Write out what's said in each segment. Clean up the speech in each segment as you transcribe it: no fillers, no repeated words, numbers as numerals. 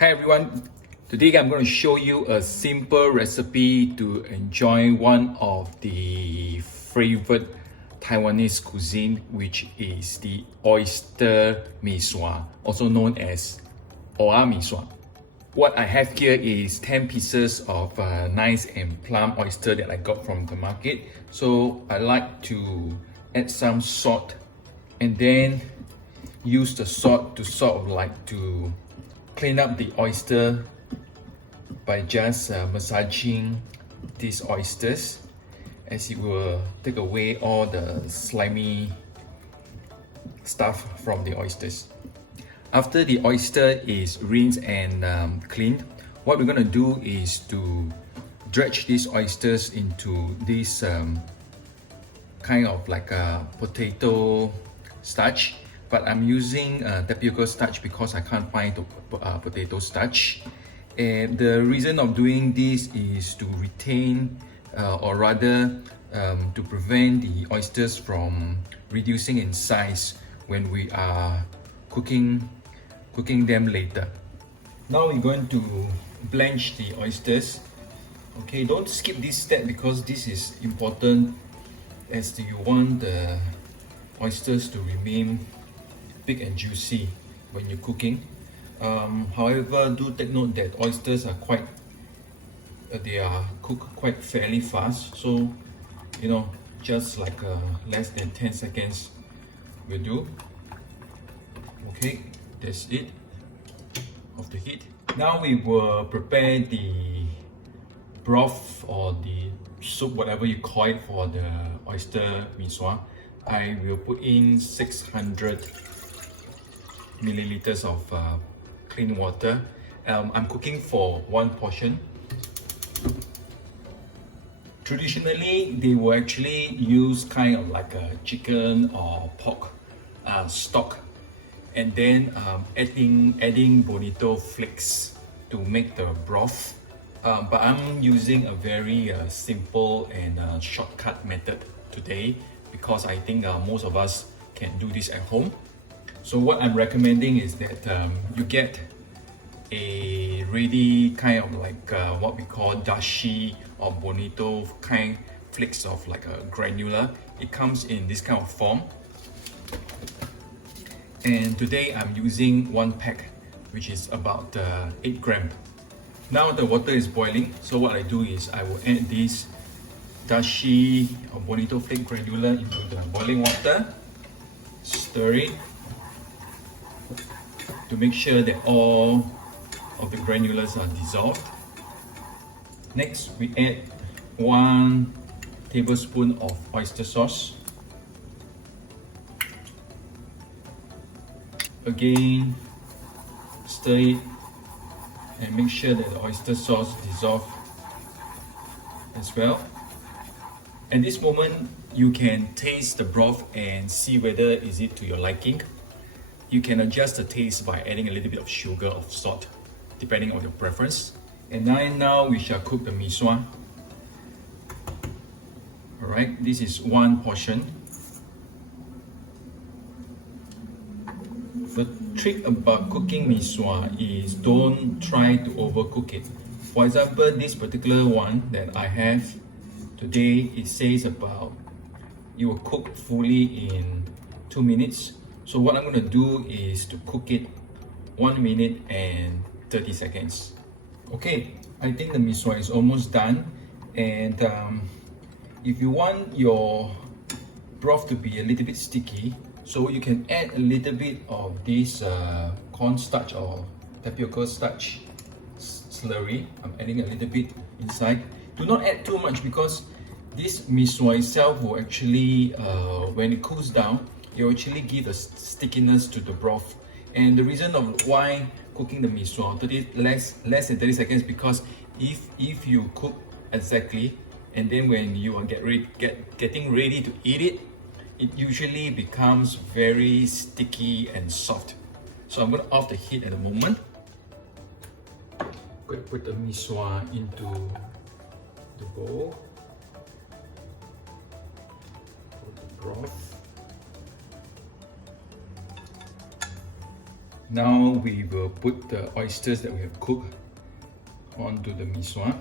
Hi everyone, today I'm going to show you a simple recipe to enjoy one of the favorite Taiwanese cuisine, which is the Oyster Mee Sua, also known as Oyster Mee Sua. What I have here is 10 pieces of nice and plump oyster that I got from the market. So I like to add some salt and then use the salt to sort of like to clean up the oyster by just massaging these oysters, as it will take away all the slimy stuff from the oysters. After the oyster is rinsed and cleaned, what we're going to do is to dredge these oysters into this kind of like a potato starch, but I'm using tapioca starch because I can't find potato starch. And the reason of doing this is to retain or rather to prevent the oysters from reducing in size when we are cooking them later. Now we're going to blanch the oysters. Okay, don't skip this step because this is important, as you want the oysters to remain big and juicy when you're cooking. However, do take note that oysters are they are cooked quite fairly fast, so just like less than 10 seconds will do. Okay, that's it of the heat. Now we will prepare the broth or the soup, whatever you call it, for the oyster mee sua. I will put in 600 milliliters of clean water. I'm cooking for one portion. Traditionally, they will actually use kind of like a chicken or pork stock, and then adding bonito flakes to make the broth. But I'm using a very simple and shortcut method today because I think most of us can do this at home. So what I'm recommending is that you get a ready kind of like what we call dashi or bonito kind flakes of like a granular. It comes in this kind of form. And today I'm using one pack, which is about 8 grams. Now the water is boiling, so what I do is I will add this dashi or bonito flake granular into the boiling water, stir it to make sure that all of the granulars are dissolved. Next, we add 1 tablespoon of oyster sauce. Again, stir it and make sure that the oyster sauce dissolves as well. At this moment, you can taste the broth and see whether is it to your liking. You can adjust the taste by adding a little bit of sugar or salt, depending on your preference. And now we shall cook the mee sua. Alright, this is one portion. The trick about cooking mee sua is don't try to overcook it. For example, this particular one that I have today, it says about it will cook fully in 2 minutes. So what I'm going to do is to cook it 1 minute and 30 seconds. Okay, I think the mee sua is almost done. And if you want your broth to be a little bit sticky, so you can add a little bit of this cornstarch or tapioca starch slurry. I'm adding a little bit inside. Do not add too much because this mee sua itself will actually, when it cools down, it will actually give a stickiness to the broth. And the reason of why cooking the mee sua less than 30 seconds, because if you cook exactly and then when you are getting ready to eat it, it usually becomes very sticky and soft. So I'm going to off the heat at the moment. Put the mee sua into the bowl. Put the broth. Now we will put the oysters that we have cooked onto the mee sua.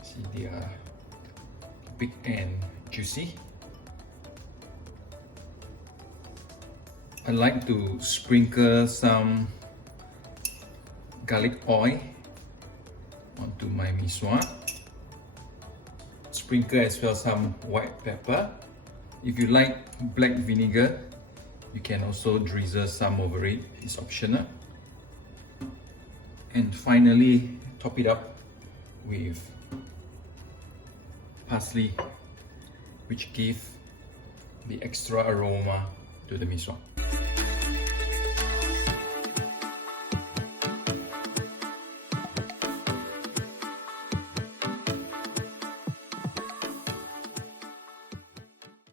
See, they are big and juicy. I like to sprinkle some garlic oil onto my mee sua. Sprinkle as well some white pepper. If you like black vinegar, you can also drizzle some over it. It's optional. And finally, top it up with parsley, which gives the extra aroma to the mee sua.